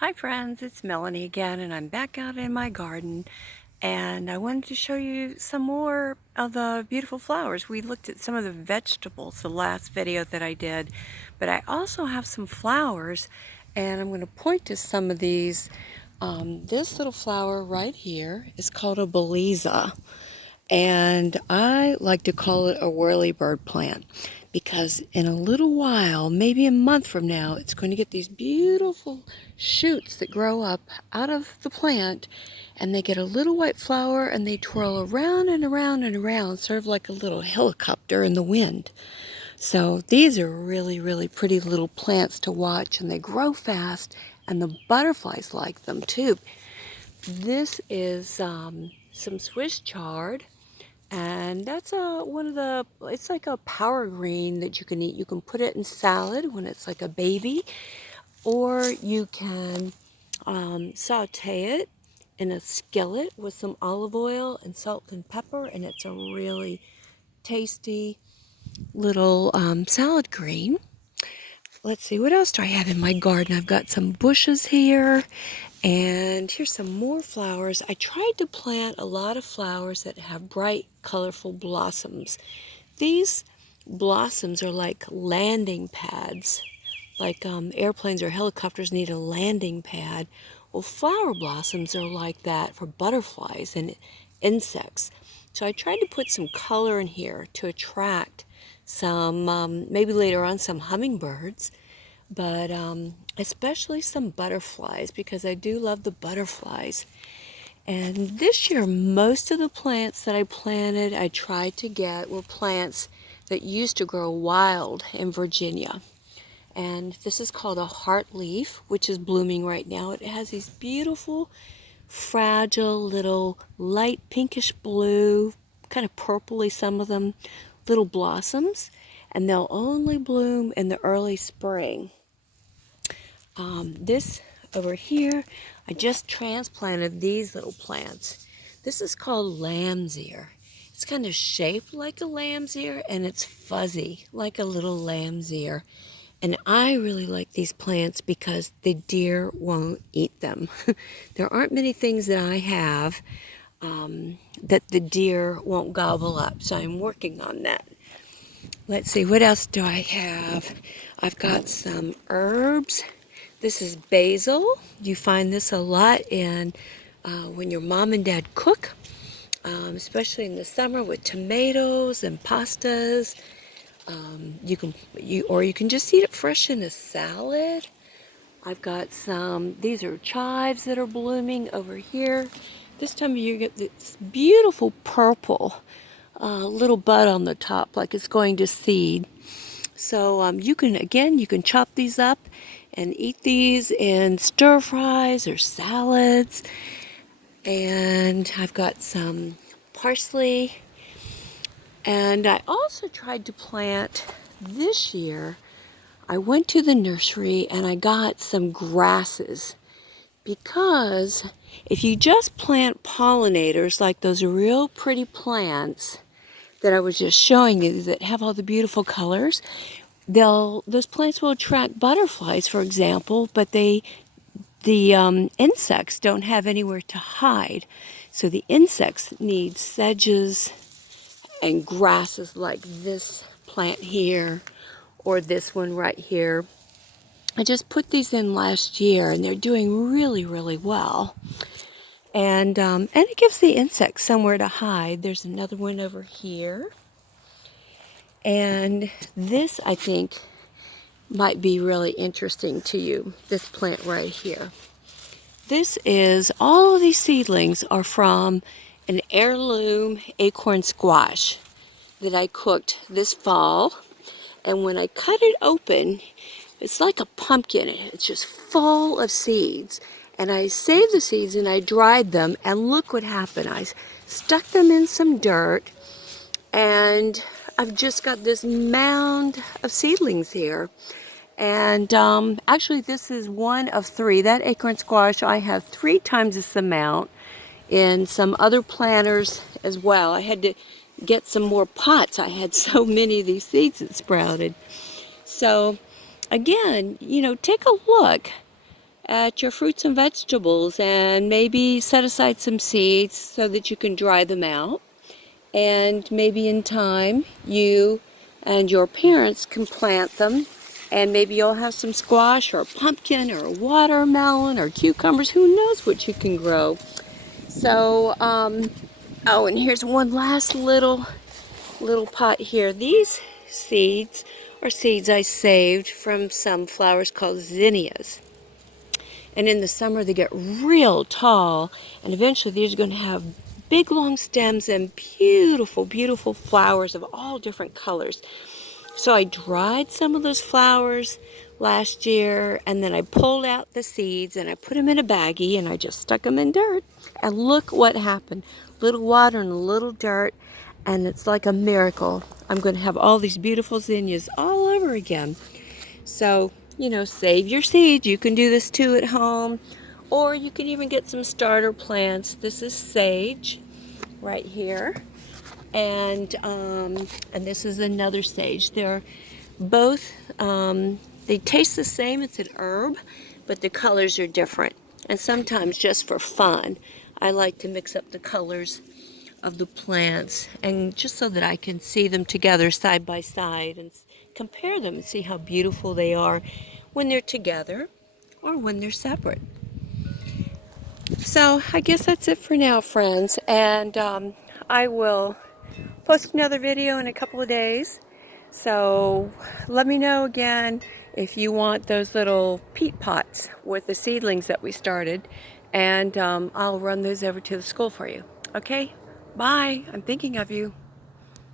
Hi friends, it's Melanie again, and I'm back out in my garden, and I wanted to show you some more of the beautiful flowers. We looked at some of the vegetables the last video that I did, but I also have some flowers, and I'm going to point to some of these. This little flower right here is called a Belisa, and I like to call it a whirlybird plant because in a little while, maybe a month from now, it's going to get these beautiful shoots that grow up out of the plant, and they get a little white flower and they twirl around and around and around, sort of like a little helicopter in the wind. So these are really, really pretty little plants to watch, and they grow fast, and the butterflies like them too. This is some Swiss chard, and that's one of the, it's like a power green that you can eat. You can put it in salad when it's like a baby, or you can saute it in a skillet with some olive oil and salt and pepper, and it's a really tasty little salad green. Let's see, what else do I have in my garden? I've got some bushes here, and here's some more flowers. I tried to plant a lot of flowers that have bright, colorful blossoms. These blossoms are like landing pads, like airplanes or helicopters need a landing pad. Well, flower blossoms are like that for butterflies and insects. So I tried to put some color in here to attract some, maybe later on some hummingbirds, but especially some butterflies, because I do love the butterflies. And this year, most of the plants that I planted, I tried to get were plants that used to grow wild in Virginia. And this is called a heart leaf, which is blooming right now. It has these beautiful, fragile little light pinkish blue, kind of purpley, some of them, little blossoms, and they'll only bloom in the early spring. This over here, I just transplanted these little plants. This is called lamb's ear. It's kind of shaped like a lamb's ear, and it's fuzzy like a little lamb's ear. And I really like these plants because the deer won't eat them. There aren't many things that I have that the deer won't gobble up, so I'm working on that. Let's see, what else do I have? I've got some herbs. This is basil. You find this a lot in when your mom and dad cook, especially in the summer with tomatoes and pastas. You can just eat it fresh in a salad. I've got some, these are chives that are blooming over here. This time of year you get this beautiful purple little bud on the top, like it's going to seed. So you can chop these up and eat these in stir fries or salads. And I've got some parsley. And I also tried to plant this year. I went to the nursery and I got some grasses, because if you just plant pollinators like those real pretty plants that I was just showing you that have all the beautiful colors, those plants will attract butterflies, for example, but the insects don't have anywhere to hide. So the insects need sedges and grasses like this plant here or this one right here. I just put these in last year, and they're doing really, really well. And it gives the insects somewhere to hide. There's another one over here. And this, I think, might be really interesting to you, this plant right here. This is, all of these seedlings are from an heirloom acorn squash that I cooked this fall. And when I cut it open, it's like a pumpkin. It's just full of seeds. And I saved the seeds and I dried them, and look what happened. I stuck them in some dirt, and I've just got this mound of seedlings here. And actually this is one of three. That acorn squash, I have 3 times this amount in some other planters as well. I had to get some more pots. I had so many of these seeds that sprouted. So again, take a look at your fruits and vegetables, and maybe set aside some seeds so that you can dry them out. And maybe in time you and your parents can plant them, and maybe you'll have some squash or pumpkin or watermelon or cucumbers. Who knows what you can grow. So oh, and here's one last little pot here. These seeds are seeds I saved from some flowers called zinnias. And in the summer they get real tall, and eventually these are going to have big long stems and beautiful, beautiful flowers of all different colors. So I dried some of those flowers last year, and then I pulled out the seeds and I put them in a baggie and I just stuck them in dirt. And look what happened. A little water and a little dirt, and it's like a miracle. I'm going to have all these beautiful zinnias all over again. So, you know, save your seeds. You can do this too at home, or you can even get some starter plants. This is sage right here, and this is another sage. They're both they taste the same. It's an herb, but the colors are different. And sometimes, just for fun, I like to mix up the colors of the plants, and just so that I can see them together side by side and compare them and see how beautiful they are when they're together or when they're separate. So I guess that's it for now, friends, and I will post another video in a couple of days. So let me know again if you want those little peat pots with the seedlings that we started, and I'll run those over to the school for you. Okay? Bye. I'm thinking of you.